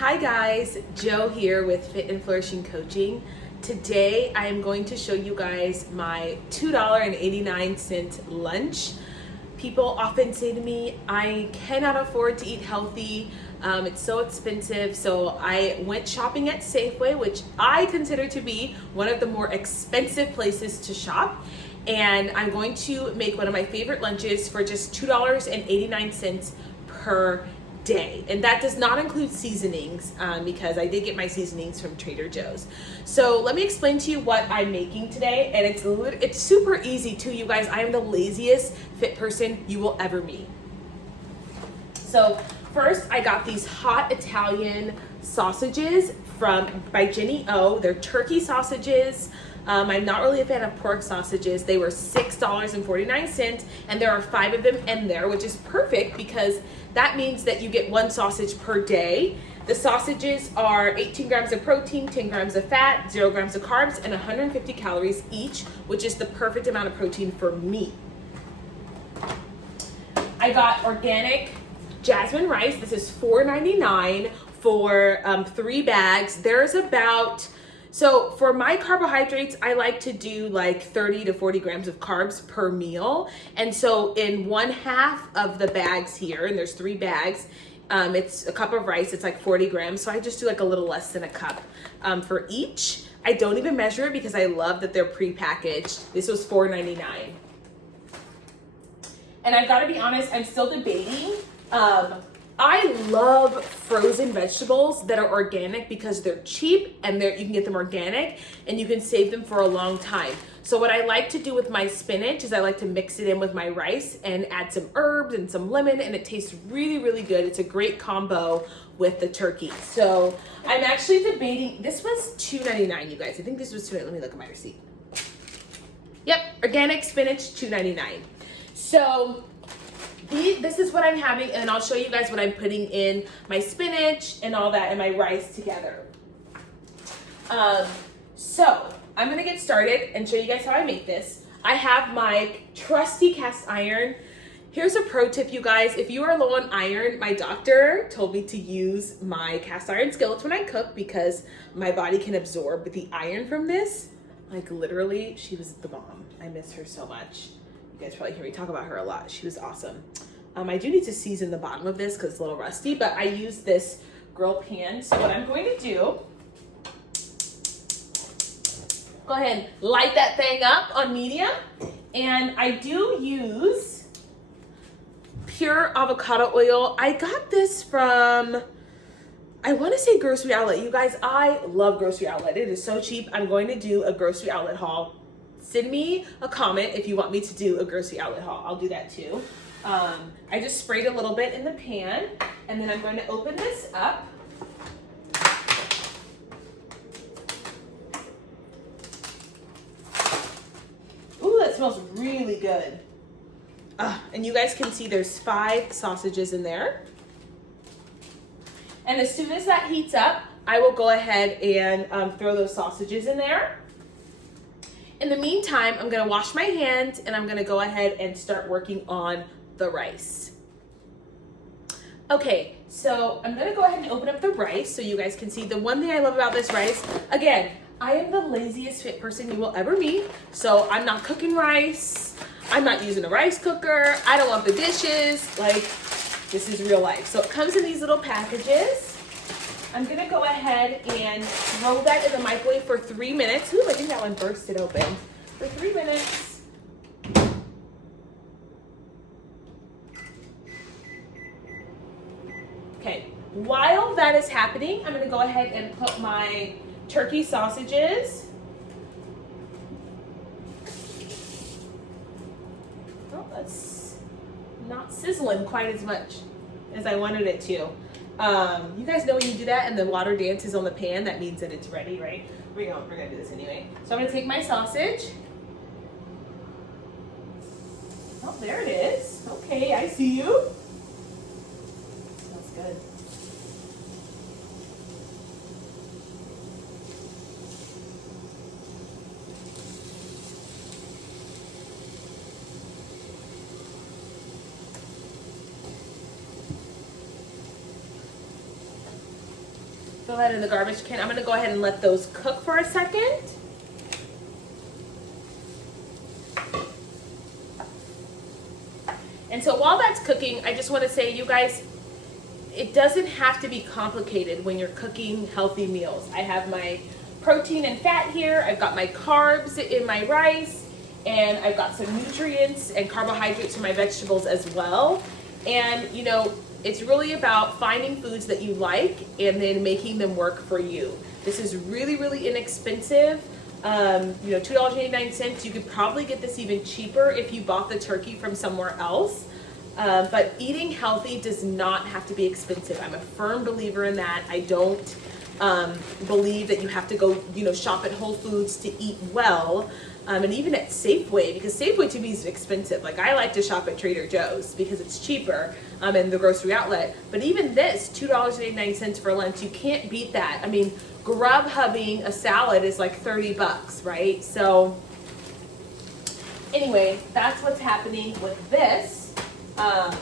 Hi guys, Joe here with Fit and Flourishing Coaching. Today I am going to show you guys my $2.89 lunch. People often say to me, I cannot afford to eat healthy. It's so expensive. So I went shopping at Safeway, which I consider to be one of the more expensive places to shop. And I'm going to make one of my favorite lunches for just $2.89 per day. And that does not include seasonings because I did get my seasonings from Trader Joe's. So let me explain to you what I'm making today. And it's super easy too, you guys. I am the laziest fit person you will ever meet. So first I got these hot Italian sausages by Jenny O. They're turkey sausages. I'm not really a fan of pork sausages. They were $6.49 and there are 5 of them in there, which is perfect because that means that you get 1 sausage per day. The sausages are 18 grams of protein, 10 grams of fat, 0 grams of carbs, and 150 calories each, which is the perfect amount of protein for me. I got organic jasmine rice. This is $4.99 for 3 bags. So for my carbohydrates, I like to do like 30 to 40 grams of carbs per meal. And so in 1/2 of the bags here, and there's 3 bags, it's a cup of rice, it's like 40 grams. So I just do like a little less than a cup for each. I don't even measure it because I love that they're prepackaged. This was $4.99. And I've got to be honest, I'm still debating. I love frozen vegetables that are organic because they're cheap and you can get them organic and you can save them for a long time. So what I like to do with my spinach is I like to mix it in with my rice and add some herbs and some lemon, and it tastes really, really good. It's a great combo with the turkey. So I'm actually debating, this was $2.99, you guys. I think this was $2.99. Let me look at my receipt. Yep, organic spinach, $2.99. So this is what I'm having, and I'll show you guys what I'm putting in my spinach and all that and my rice together. So I'm gonna get started and show you guys how I make this. I have my trusty cast iron. Here's a pro tip, you guys. If you are low on iron, my doctor told me to use my cast iron skillets when I cook because my body can absorb the iron from this. Like literally, she was the bomb. I miss her so much. You guys probably hear me talk about her a lot. She was awesome. I do need to season the bottom of this because it's a little rusty, but I use this grill pan. So what I'm going to do, go ahead and light that thing up on medium. And I do use pure avocado oil. I got this from, I want to say Grocery Outlet. You guys, I love Grocery Outlet. It is so cheap. I'm going to do a Grocery Outlet haul. Send me a comment if you want me to do a Grocery Outlet haul. I'll do that too. I just sprayed a little bit in the pan, and then I'm going to open this up. Ooh, that smells really good. And you guys can see there's 5 sausages in there. And as soon as that heats up, I will go ahead and throw those sausages in there. In the meantime, I'm gonna wash my hands and I'm gonna go ahead and start working on the rice. Okay, so I'm gonna go ahead and open up the rice so you guys can see. The one thing I love about this rice, again, I am the laziest fit person you will ever meet, so I'm not cooking rice, I'm not using a rice cooker, I don't want the dishes, like, this is real life. So it comes in these little packages. I'm gonna go ahead and throw that in the microwave for 3 minutes. Ooh, I think that one bursted open. For 3 minutes. Okay, while that is happening, I'm gonna go ahead and put my turkey sausages. Oh, that's not sizzling quite as much as I wanted it to. You guys know when you do that and the water dances on the pan, that means that it's ready, right? We're gonna do this anyway. So I'm gonna take my sausage. Oh, there it is. Okay, I see you. Smells good. throw that in the garbage can. I'm gonna go ahead and let those cook for a second. And so while that's cooking, I just want to say, you guys, it doesn't have to be complicated when you're cooking healthy meals. I have my protein and fat here. I've got my carbs in my rice, and I've got some nutrients and carbohydrates in my vegetables as well. And, you know, it's really about finding foods that you like and then making them work for you. This is really, really inexpensive. You know, $2.89. You could probably get this even cheaper if you bought the turkey from somewhere else. But eating healthy does not have to be expensive. I'm a firm believer in that. I don't believe that you have to go, you know, shop at Whole Foods to eat well. And even at Safeway, because Safeway to me is expensive. Like, I like to shop at Trader Joe's because it's cheaper, and the grocery outlet. But even this, $2.89 for lunch, you can't beat that. I mean, Grubhubbing a salad is like $30, right? So anyway, that's what's happening with this. So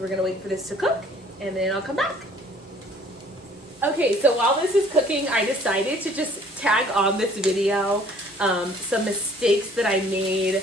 we're gonna wait for this to cook, and then I'll come back. Okay, so while this is cooking, I decided to just tag on this video some mistakes that I made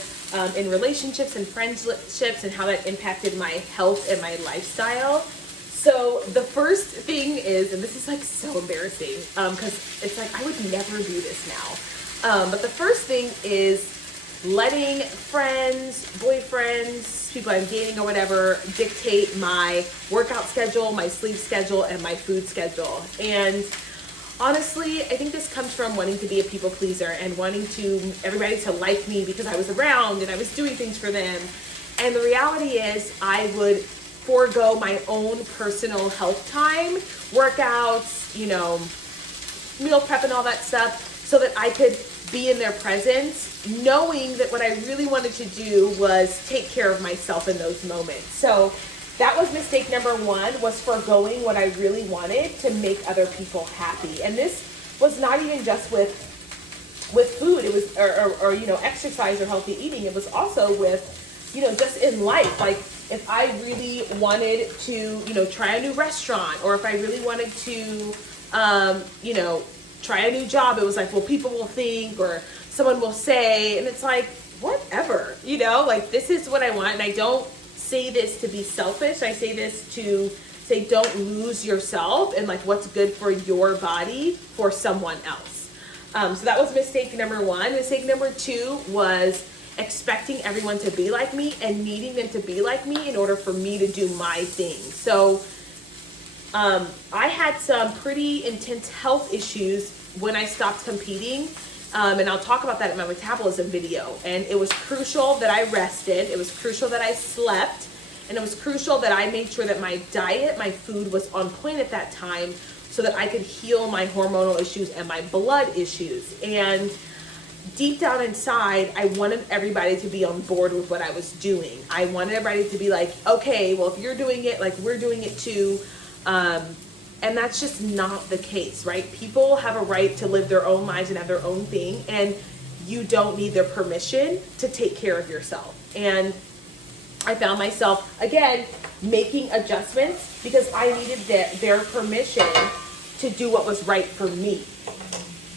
in relationships and friendships and how that impacted my health and my lifestyle. So the first thing is, and this is like so embarrassing because it's like I would never do this now, but the first thing is letting friends, boyfriends, people I'm dating or whatever dictate my workout schedule, my sleep schedule, and my food schedule. And honestly, I think this comes from wanting to be a people pleaser and wanting everybody to like me because I was around and I was doing things for them. And the reality is I would forego my own personal health time, workouts, you know, meal prep and all that stuff so that I could be in their presence, knowing that what I really wanted to do was take care of myself in those moments. So that was mistake number one, was foregoing what I really wanted to make other people happy. And this was not even just with food, it was, or you know, exercise or healthy eating. It was also with, you know, just in life. Like if I really wanted to, you know, try a new restaurant, or if I really wanted to, you know, try a new job, it was like, well, people will think, or someone will say, and it's like, whatever, you know, like this is what I want. And I don't say this to be selfish. I say this to say, don't lose yourself and like what's good for your body for someone else. So that was mistake number one. Mistake number two was expecting everyone to be like me and needing them to be like me in order for me to do my thing. So I had some pretty intense health issues when I stopped competing, and I'll talk about that in my metabolism video. And it was crucial that I rested, it was crucial that I slept, and it was crucial that I made sure that my diet, my food was on point at that time so that I could heal my hormonal issues and my blood issues. And deep down inside, I wanted everybody to be on board with what I was doing. I wanted everybody to be like, okay, well, if you're doing it, like we're doing it too. And that's just not the case, right? People have a right to live their own lives and have their own thing, and you don't need their permission to take care of yourself. And I found myself, again, making adjustments because I needed their permission to do what was right for me.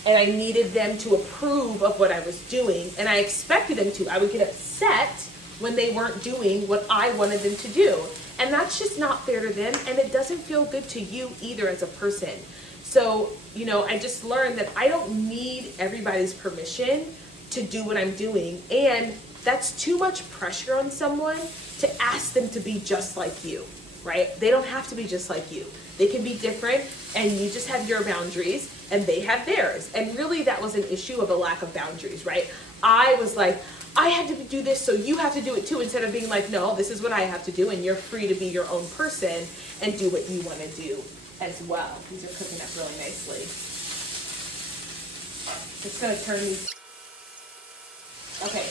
And I needed them to approve of what I was doing, and I expected them to. I would get upset when they weren't doing what I wanted them to do. And that's just not fair to them, and it doesn't feel good to you either as a person. So, you know, I just learned that I don't need everybody's permission to do what I'm doing, and that's too much pressure on someone to ask them to be just like you, right? They don't have to be just like you. They can be different, and you just have your boundaries, and they have theirs. And really, that was an issue of a lack of boundaries, right? I was like, I had to do this, so you have to do it too, instead of being like, no, this is what I have to do, and you're free to be your own person and do what you want to do as well. These are cooking up really nicely. Just gonna turn these. Okay.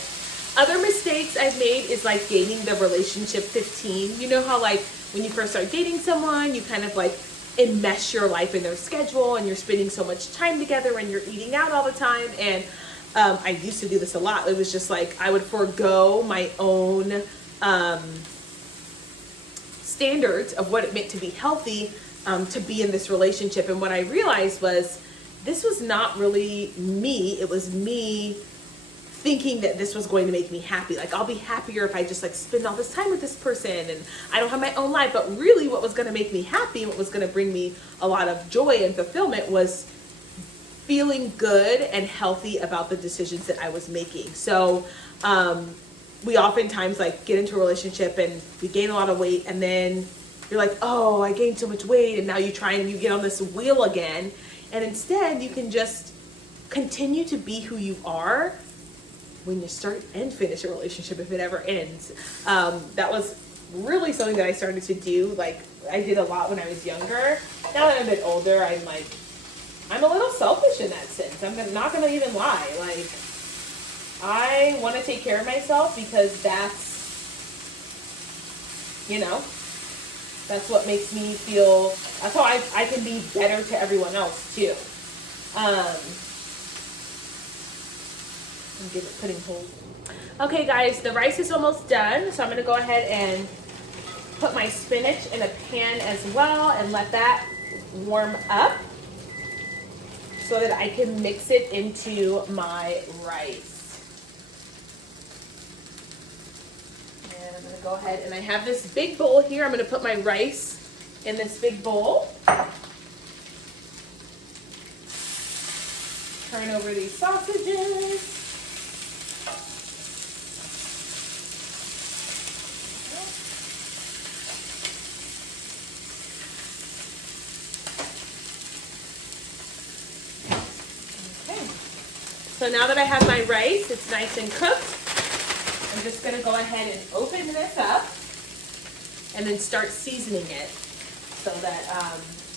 Other mistakes I've made is like dating the relationship 15. You know how like when you first start dating someone, you kind of like enmesh your life in their schedule, and you're spending so much time together, and you're eating out all the time. And I used to do this a lot. It was just like I would forego my own standards of what it meant to be healthy, to be in this relationship. And what I realized was this was not really me. It was me thinking that this was going to make me happy. Like, I'll be happier if I just like spend all this time with this person and I don't have my own life. But really what was going to make me happy and what was going to bring me a lot of joy and fulfillment was feeling good and healthy about the decisions that I was making. So we oftentimes like get into a relationship and we gain a lot of weight, and then you're like, oh, I gained so much weight, and now you try and you get on this wheel again. And instead you can just continue to be who you are when you start and finish a relationship, if it ever ends. That was really something that I started to do. Like, I did a lot when I was younger. Now that I'm a bit older, I'm a little selfish in that sense. I'm not gonna even lie. Like, I want to take care of myself because that's, that's what makes me feel, that's how I can be better to everyone else too. Putting hold. Okay guys, the rice is almost done, so I'm going to go ahead and put my spinach in a pan as well and let that warm up so that I can mix it into my rice. And I'm going to go ahead, and I have this big bowl here. I'm going to put my rice in this big bowl. Turn over these sausages. So now that I have my rice, it's nice and cooked, I'm just going to go ahead and open this up and then start seasoning it so that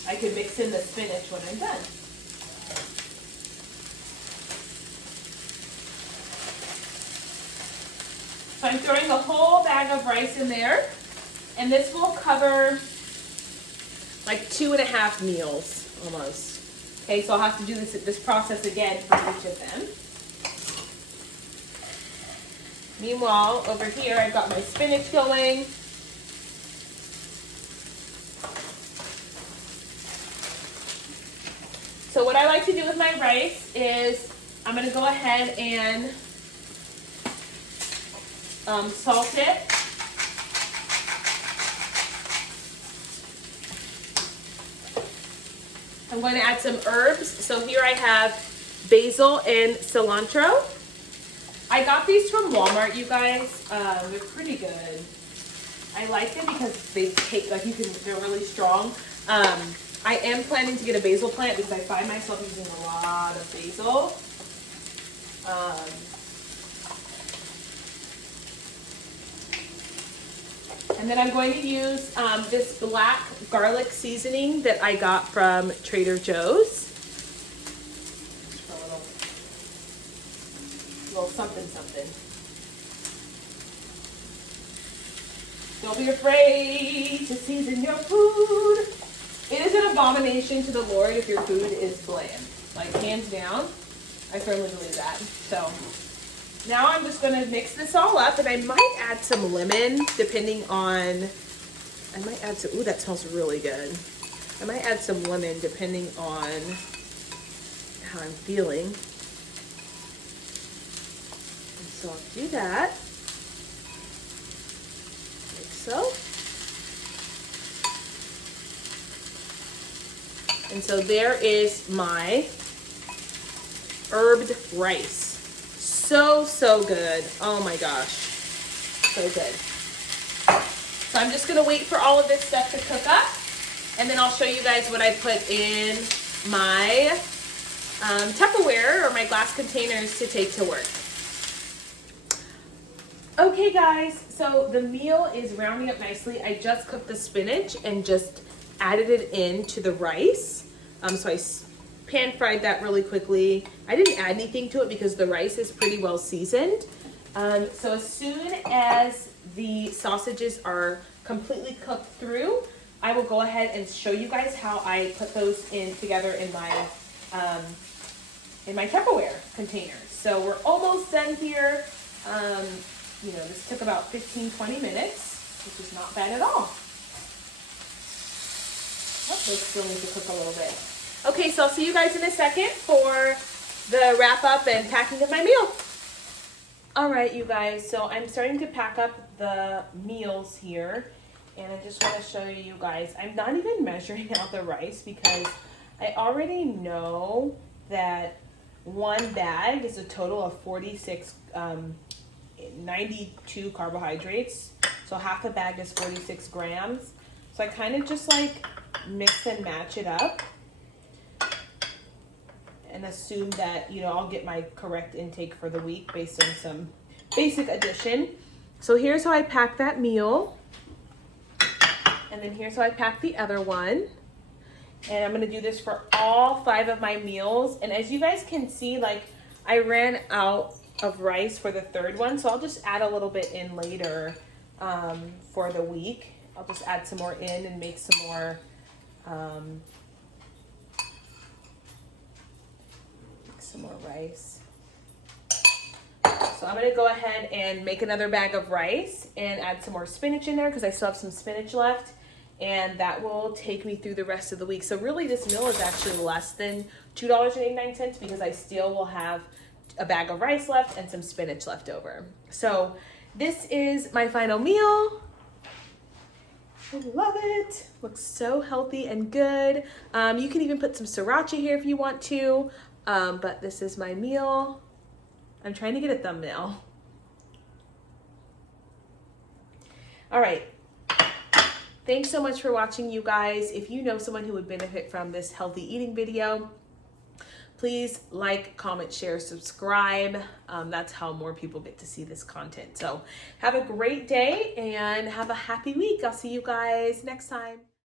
I can mix in the spinach when I'm done. So I'm throwing a whole bag of rice in there, and this will cover like 2.5 meals almost. Okay, so I'll have to do this process again for each of them. Meanwhile, over here, I've got my spinach going. So what I like to do with my rice is I'm going to go ahead and salt it. I'm going to add some herbs. So here I have basil and cilantro. I got these from Walmart, you guys. They're pretty good. I like them because they take, like, they're really strong. I am planning to get a basil plant because I find myself using a lot of basil. And then I'm going to use this black garlic seasoning that I got from Trader Joe's. Just for a little something. Don't be afraid to season your food. It is an abomination to the Lord if your food is bland. Like, hands down, I firmly believe that. So now I'm just going to mix this all up, and I might add some lemon depending on, ooh, that smells really good. I might add some lemon depending on how I'm feeling. And so I'll do that, like so. And so there is my herbed rice. So good. Oh my gosh. So good. So I'm just going to wait for all of this stuff to cook up, and then I'll show you guys what I put in my Tupperware or my glass containers to take to work. Okay guys, so the meal is rounding up nicely. I just cooked the spinach and just added it into the rice. So I pan fried that really quickly. I didn't add anything to it because the rice is pretty well seasoned. So as soon as the sausages are completely cooked through, I will go ahead and show you guys how I put those in together in my Tupperware containers. So we're almost done here. This took about 15-20 minutes, which is not bad at all. Oh, they still need to cook a little bit. Okay, so I'll see you guys in a second for the wrap up and packing of my meal. All right, you guys, so I'm starting to pack up the meals here, and I just want to show you guys. I'm not even measuring out the rice because I already know that one bag is a total of 92 carbohydrates. So half a bag is 46 grams. So I kind of just like mix and match it up and assume that, you know, I'll get my correct intake for the week based on some basic addition. So here's how I pack that meal. And then here's how I pack the other one. And I'm gonna do this for all 5 of my meals. And as you guys can see, like I ran out of rice for the 3rd one, so I'll just add a little bit in later for the week. I'll just add some more in and make some more rice. So I'm gonna go ahead and make another bag of rice and add some more spinach in there because I still have some spinach left, and that will take me through the rest of the week. So really this meal is actually less than $2.89 because I still will have a bag of rice left and some spinach left over. So this is my final meal. I love it. Looks so healthy and good. You can even put some sriracha here if you want to, but this is my meal. I'm trying to get a thumbnail. All right. Thanks so much for watching, you guys. If you know someone who would benefit from this healthy eating video, please like, comment, share, subscribe. That's how more people get to see this content. So have a great day and have a happy week. I'll see you guys next time.